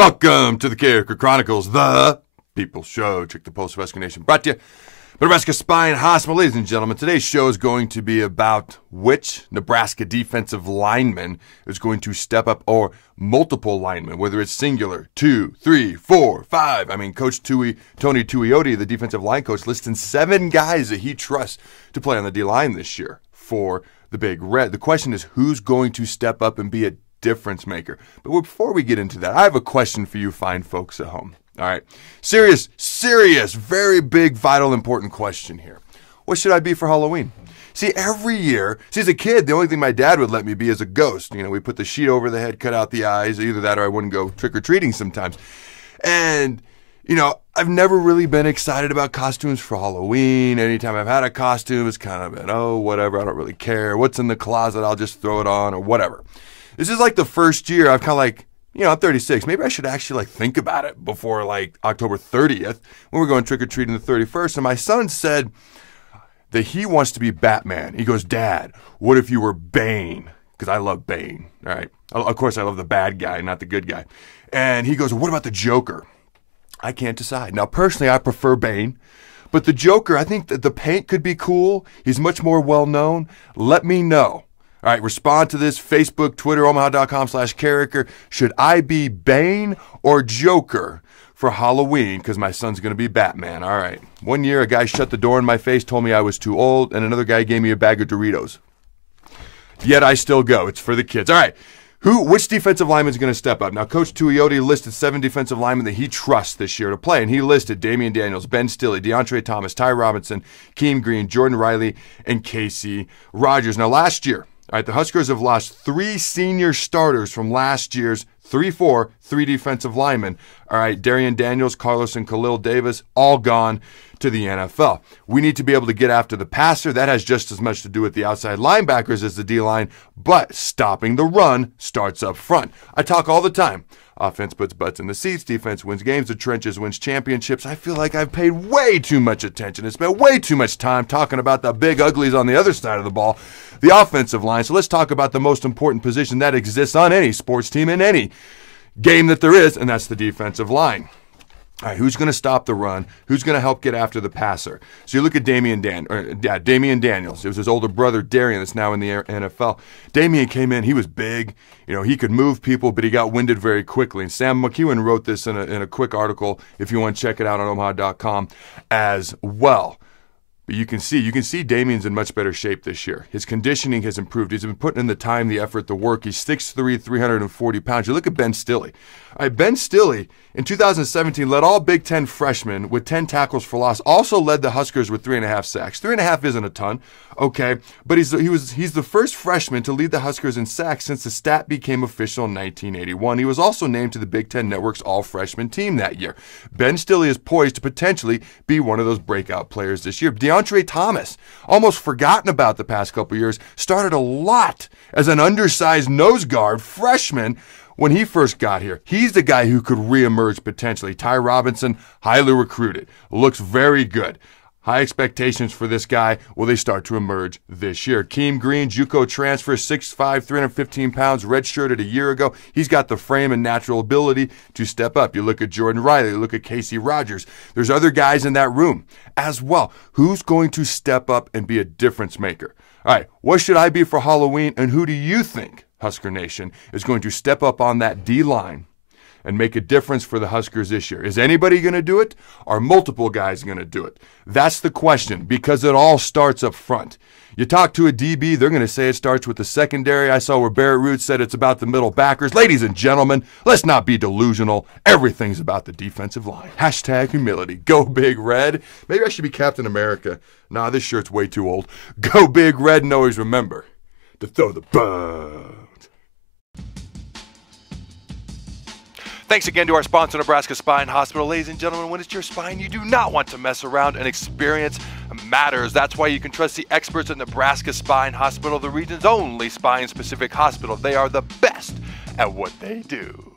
Welcome to the Carriker Chronicles, the People's Show. Check the Pulse of Husker Nation. Brought to you by Nebraska Spine Hospital. Ladies and gentlemen, today's show is going to be about which Nebraska defensive lineman is going to step up, or multiple linemen, whether it's singular, 2, 3, 4, 5. I mean, Coach Tony Tuioti, the defensive line coach, listing 7 guys that he trusts to play on the D-line this year for the Big Red. The question is, who's going to step up and be a difference maker? But before we get into that, I have a question for you fine folks at home. All right. Serious, very big, vital, important question here. What should I be for Halloween? See, every year, as a kid, the only thing my dad would let me be is a ghost. You know, we put the sheet over the head, cut out the eyes, either that or I wouldn't go trick-or-treating sometimes. And, you know, I've never really been excited about costumes for Halloween. Anytime I've had a costume, it's kind of been, oh, whatever, I don't really care. What's in the closet, I'll just throw it on or whatever. This is like the first year I've kind of like, you know, I'm 36. Maybe I should actually think about it before October 30th when we're going trick-or-treating the 31st. And my son said that he wants to be Batman. He goes, Dad, what if you were Bane? Because I love Bane. All right. Of course, I love the bad guy, not the good guy. And he goes, what about the Joker? I can't decide. Now, personally, I prefer Bane. But the Joker, I think that the paint could be cool. He's much more well-known. Let me know. All right, respond to this. Facebook, Twitter, omaha.com/Carriker. Should I be Bane or Joker for Halloween? Because my son's going to be Batman. All right. One year, a guy shut the door in my face, told me I was too old, and another guy gave me a bag of Doritos. Yet I still go. It's for the kids. All right. Which defensive lineman is going to step up? Now, Coach Tuioti listed 7 defensive linemen that he trusts this year to play, and he listed Damian Daniels, Ben Stille, Deandre Thomas, Ty Robinson, Keem Green, Jordan Riley, and Casey Rogers. Now, last year, all right, the Huskers have lost 3 senior starters from last year's 3 defensive linemen. All right, Darian Daniels, Carlos, and Khalil Davis, all gone to the NFL. We need to be able to get after the passer. That has just as much to do with the outside linebackers as the D-line, but stopping the run starts up front. I talk all the time. Offense puts butts in the seats. Defense wins games. The trenches wins championships. I feel like I've paid way too much attention and spent way too much time talking about the big uglies on the other side of the ball, the offensive line. So let's talk about the most important position that exists on any sports team in any game that there is, and that's the defensive line. All right, who's going to stop the run? Who's going to help get after the passer? So you look at Damian Daniels. It was his older brother, Darian, that's now in the NFL. Damian came in. He was big. You know, he could move people, but he got winded very quickly. And Sam McEwen wrote this in a quick article, if you want to check it out on omaha.com as well. But you can see Damian's in much better shape this year. His conditioning has improved. He's been putting in the time, the effort, the work. He's 6'3", 340 pounds. You look at Ben Stille. All right, Ben Stille in 2017 led all Big Ten freshmen with 10 tackles for loss. Also led the Huskers with 3.5 sacks. 3.5 isn't a ton, okay, but he's the first freshman to lead the Huskers in sacks since the stat became official in 1981. He was also named to the Big Ten Network's all-freshman team that year. Ben Stille is poised to potentially be one of those breakout players this year. Deandre Thomas, almost forgotten about the past couple years, started a lot as an undersized nose guard freshman when he first got here. He's the guy who could reemerge potentially. Ty Robinson, highly recruited, looks very good. High expectations for this guy. Will they start to emerge this year? Keem Green, JUCO transfer, 6'5", 315 pounds, redshirted a year ago. He's got the frame and natural ability to step up. You look at Jordan Riley, you look at Casey Rogers. There's other guys in that room as well. Who's going to step up and be a difference maker? All right, what should I be for Halloween, and who do you think, Husker Nation, is going to step up on that D-line and make a difference for the Huskers this year? Is anybody going to do it? Are multiple guys going to do it? That's the question, because it all starts up front. You talk to a DB, they're going to say it starts with the secondary. I saw where Barrett Root said it's about the middle backers. Ladies and gentlemen, let's not be delusional. Everything's about the defensive line. # humility. Go Big Red. Maybe I should be Captain America. Nah, this shirt's way too old. Go Big Red, and always remember to throw the bone. Thanks again to our sponsor, Nebraska Spine Hospital. Ladies and gentlemen, when it's your spine, you do not want to mess around, and experience matters. That's why you can trust the experts at Nebraska Spine Hospital, the region's only spine-specific hospital. They are the best at what they do.